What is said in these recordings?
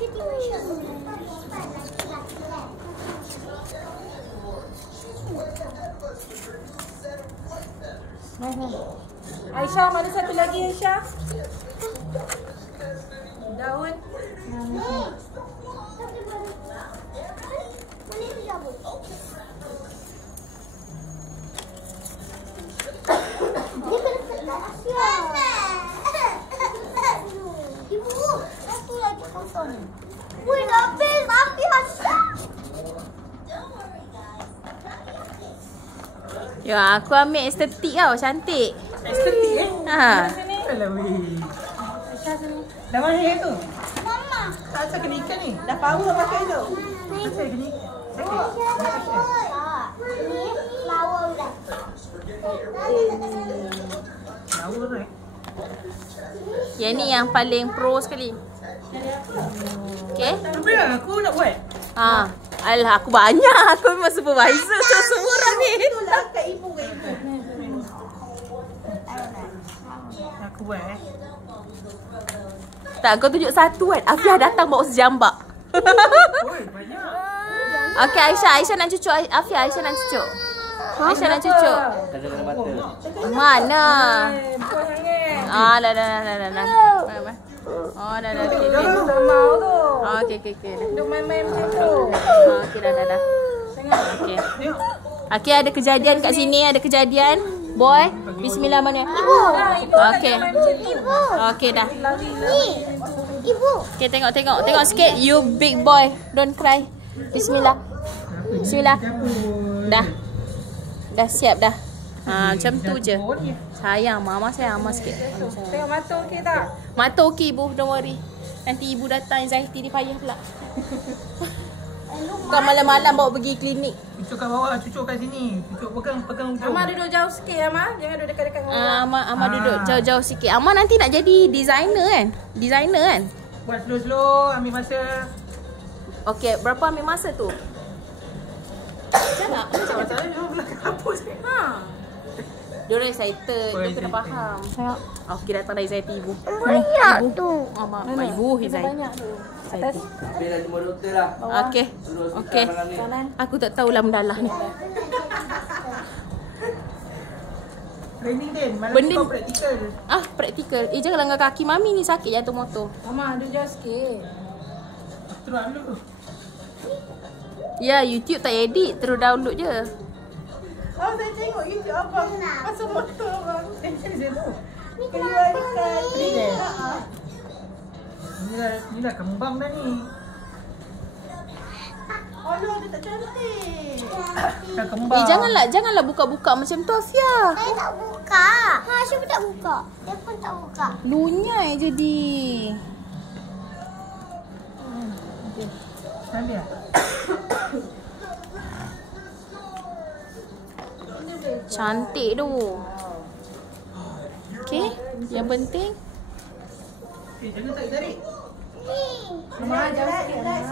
Aisyah, mana satu lagi Aisyah? Daun. Wih, habis Aisyah. Ya, aku ambil estetik tau, cantik. Estetik Ha. Sini. Alah weh. Aisyah sini. Dah mana yang tu? Mama. Asal kena ikan ni? Dah power pakai tu. Asal kena ikan. Ini flower dah. Power right. Yang ni yang paling pro sekali. Okay. Tapi aku nak buat. Ha. Alah, aku banyak. Aku memang supervisor semua orang ni. Itulah kat ibu. Aku buat Tak, kau tunjuk satu kan. Afiah datang bawa sejambak. Oi, banyak. Okay, Aisyah nak cucuk. Aisyah nak cucuk. Aisyah nak cucuk. Mana? Buat sangat. Ah, dah. Oh, dah. Okay. Jangan tak mau tu. Okay. Duk main-main macam tu. Okay, dah. Tengok. Okay. Tengok. Okay, ada kejadian kat sini. Ada kejadian. Boy, bismillah mana? Ibu. Okay. Ibu. Okay, dah. Ni. Ibu. Okay, tengok. Tengok sikit. You big boy. Don't cry. Bismillah. Dah siap dah. Ha, macam tu je. Sayang, mama sayang Mama sikit. Tengok mata okey tak? Mata okey ibu, don't worry. Nanti ibu datang anxiety dia payah pula. Kau malam-malam bawa pergi klinik. Cucuk kat bawah, cucuk kat sini. Cucuk pegang ujung. Amar duduk jauh sikit Amar. Jangan duduk dekat-dekat dengan Amar duduk jauh-jauh sikit. Amar nanti nak jadi designer kan? Buat slow-slow, ambil masa. Okey, berapa ambil masa tu? Jangan. Masalah dia belakang hapus. Diorang excited. Dia kena faham. Okey, datang dari anxiety ibu. Banyak tu. Mak ibu anxiety. Banyak tu. Anxiety. Biar jumpa doktor lah. Okey. Aku tak tahulah mendalah ni. Training Din, malam Benda- ni kau praktikal. Praktikal. Jangan langgar kaki mami ni sakit jantung motor. Amar duduk jauh sikit. Terus dulu. Ya, YouTube tak edit, terus download je. Oh, saya tengok YouTube abang. Pasal motor abang. Macam dia tu. Ni kenapa ni? Inilah kembang dah ni. Alah, dia tak cantik. Dah kembang. Janganlah buka-buka macam tu Afiah. Saya tak buka. Aisyah pun tak buka. Dia pun tak buka. Lunyai jadi. Ambil. Cantik tu. Okey, yang penting Jangan tarik-tarik. Ni. Amar, jauh sikit. Relax.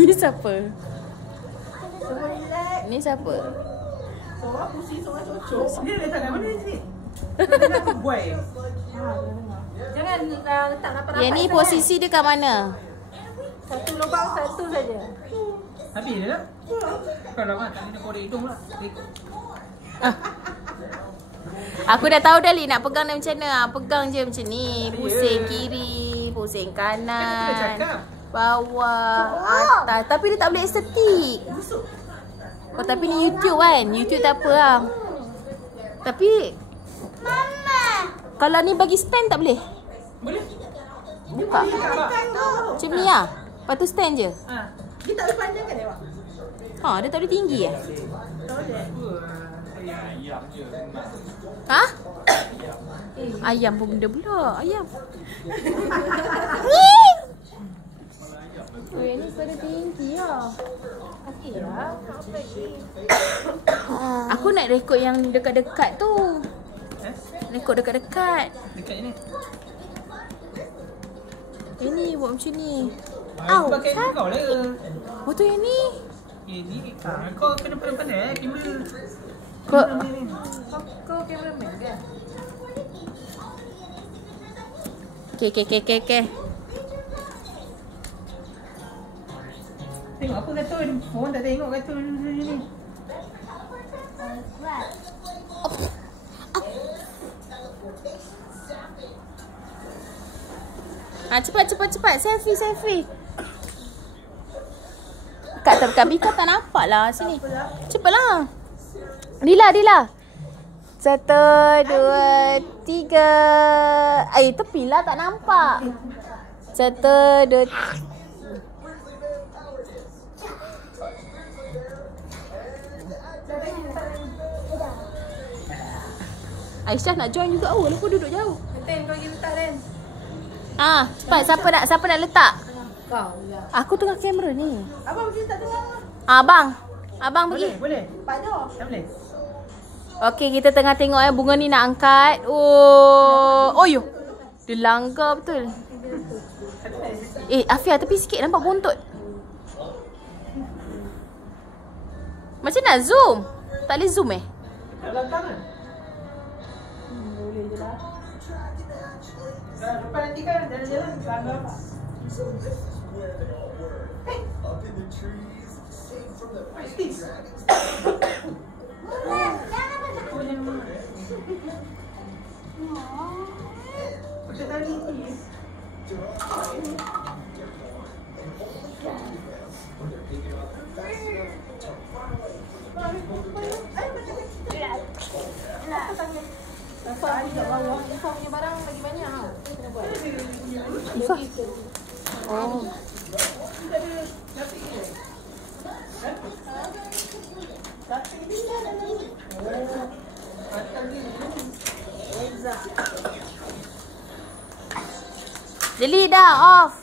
Ni siapa? Semua relax. Ni siapa? Seorang pusing, seorang cocok. Dia letak kat mana ni sini? Dia nak buat. Jangan letak rapat-rapat. Yang ni posisi dia kat mana? Satu lubang, satu saja. Habis dia tak? Kalau mak tak kena korek hidung lah. Aku dah tahu dah Li nak pegang dia macam mana. Pegang je macam ni. Pusing kiri, pusing kanan, bawah, atas. Tapi dia tak boleh estetik. Oh, tapi ni YouTube kan. YouTube tak apa lah. Tapi Mama. kalau ni bagi stand tak boleh? Boleh? Buka. Macam ni lah. Lepas tu stand je. Dia tak boleh panjangkan dia, Pak? Dia tak boleh tinggi eh? Tak boleh. Ha? Ayam pun benda pula. Ayam. Yang ni pada tinggi lah. Okey lah. Aku nak rekod yang dekat-dekat tu. Rekod dekat-dekat. Dekat ni. Yang ni buat macam ni. Aku pakai kau lah. Oh tu yang ni. Ni kau kena pandai-pandai kamera. Kau kameraman kan? Okay. Tengok apa kartun. Orang tak tengok kartun ni. Cepat. Selfie. Kak Bika tak nampak lah sini. Cepatlah. Dila. 1, 2, 3. Tepi lah tak nampak. 1, 2. Aisyah nak join juga. Walaupun duduk jauh. Ten, kau pergi letak Ten. Cepat. Siapa nak letak? Kau ya. Aku tengah kamera ni. Abang pergi letak tengah. Abang pergi. Boleh. Pak Jom. Tak boleh. Okey, kita tengah tengok bunga ni nak angkat. Oh yo. Dia langgar betul. Afia tepi sikit, nampak buntut. Macam nak zoom? Tak boleh zoom Kat belakang kan? Boleh je lah. Lepas nanti kan jalan-jalan langgar apa? What is this? Macam tadi ni. Ifah punya barang lagi banyak tau. Kena buat. Ifah. Jeli dah off.